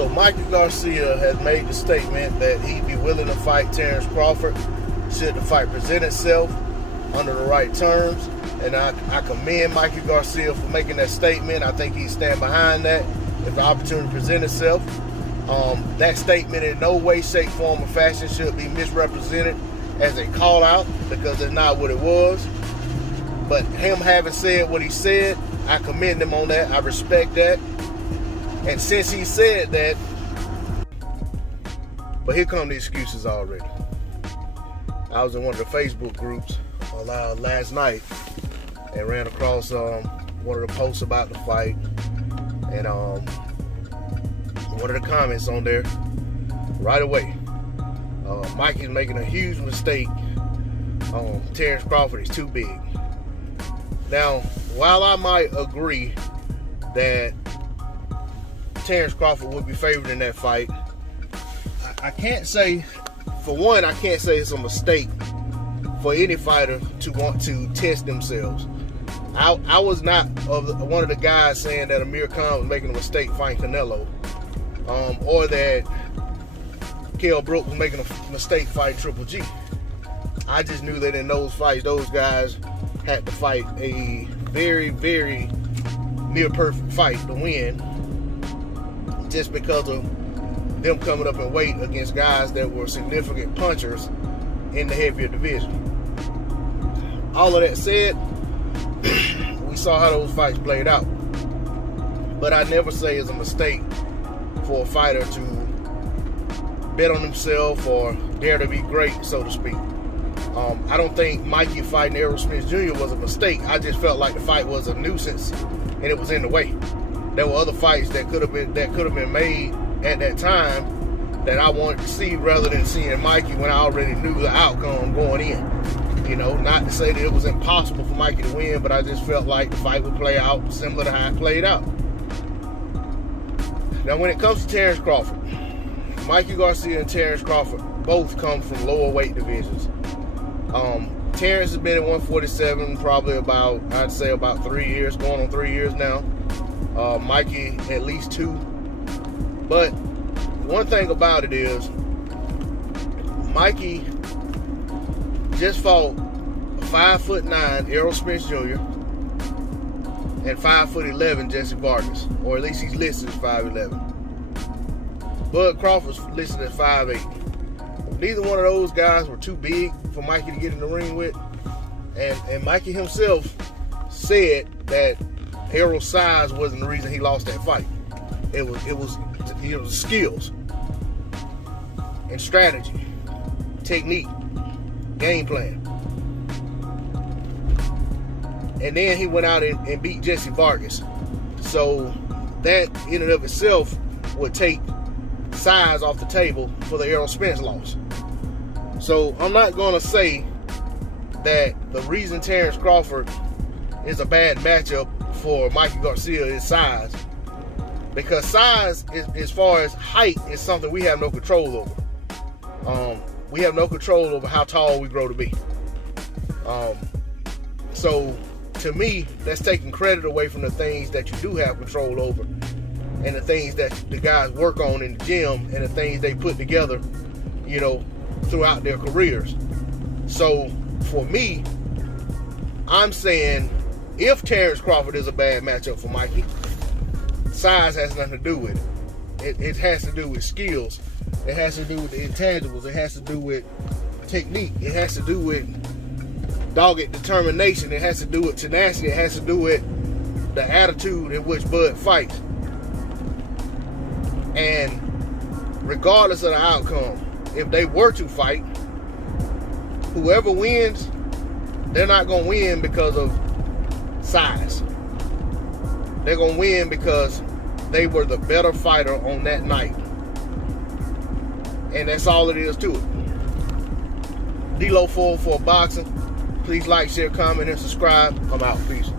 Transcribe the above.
So Mikey Garcia has made the statement that he'd be willing to fight Terence Crawford should the fight present itself under the right terms. And I commend Mikey Garcia for making that statement. I think he'd stand behind that if the opportunity presents itself. That statement in no way, shape, form, or fashion should be misrepresented as a call out, because it's not what it was. But him having said what he said, I commend him on that. I respect that. And since he said that, but here come the excuses already. I was in one of the Facebook groups last night and ran across one of the posts about the fight, and one of the comments on there right away, Mikey's making a huge mistake. Terence Crawford is too big. Now, while I might agree that Terence Crawford would be favored in that fight, I can't say, for one, I can't say it's a mistake for any fighter to want to test themselves. I was not one of the guys saying that Amir Khan was making a mistake fighting Canelo, or that Kell Brook was making a mistake fighting Triple G. I just knew that in those fights, those guys had to fight a very, very near perfect fight to win, just because of them coming up in weight against guys that were significant punchers in the heavier division. All of that said, we saw how those fights played out. But I never say it's a mistake for a fighter to bet on himself or dare to be great, so to speak. I don't think Mikey fighting Errol Spence Jr. was a mistake. I just felt like the fight was a nuisance and it was in the way. There were other fights that could have been made at that time that I wanted to see, rather than seeing Mikey when I already knew the outcome going in. You know, not to say that it was impossible for Mikey to win, but I just felt like the fight would play out similar to how it played out. Now, when it comes to Terence Crawford, Mikey Garcia and Terence Crawford both come from lower weight divisions. Terence has been at 147 probably about, I'd say about 3 years, going on 3 years now. Mikey at least 2. But one thing about it is, Mikey just fought 5'9" Errol Spence Jr. and 5'11" Jesse Vargas, or at least he's listed as 5'11". Bud Crawford's listed as 5'8". Neither one of those guys were too big for Mikey to get in the ring with, and Mikey himself said that Errol's size wasn't the reason he lost that fight. It was skills and strategy, technique, game plan. And then he went out and beat Jesse Vargas. So that in and of itself would take size off the table for the Errol Spence loss. So I'm not going to say that the reason Terence Crawford is a bad matchup for Mikey Garcia is size, because size, as far as height, is something we have no control over. We have no control over how tall we grow to be. So to me, that's taking credit away from the things that you do have control over, and the things that the guys work on in the gym, and the things they put together, you know, throughout their careers. So for me, I'm saying if Terence Crawford is a bad matchup for Mikey, size has nothing to do with it. It has to do with skills. It has to do with the intangibles. It has to do with technique. It has to do with dogged determination. It has to do with tenacity. It has to do with the attitude in which Bud fights. And regardless of the outcome, if they were to fight, whoever wins, they're not going to win because of size. They're going to win because they were the better fighter on that night. And that's all it is to it. D-Lo 4 for boxing. Please like, share, comment, and subscribe. I'm out. Peace.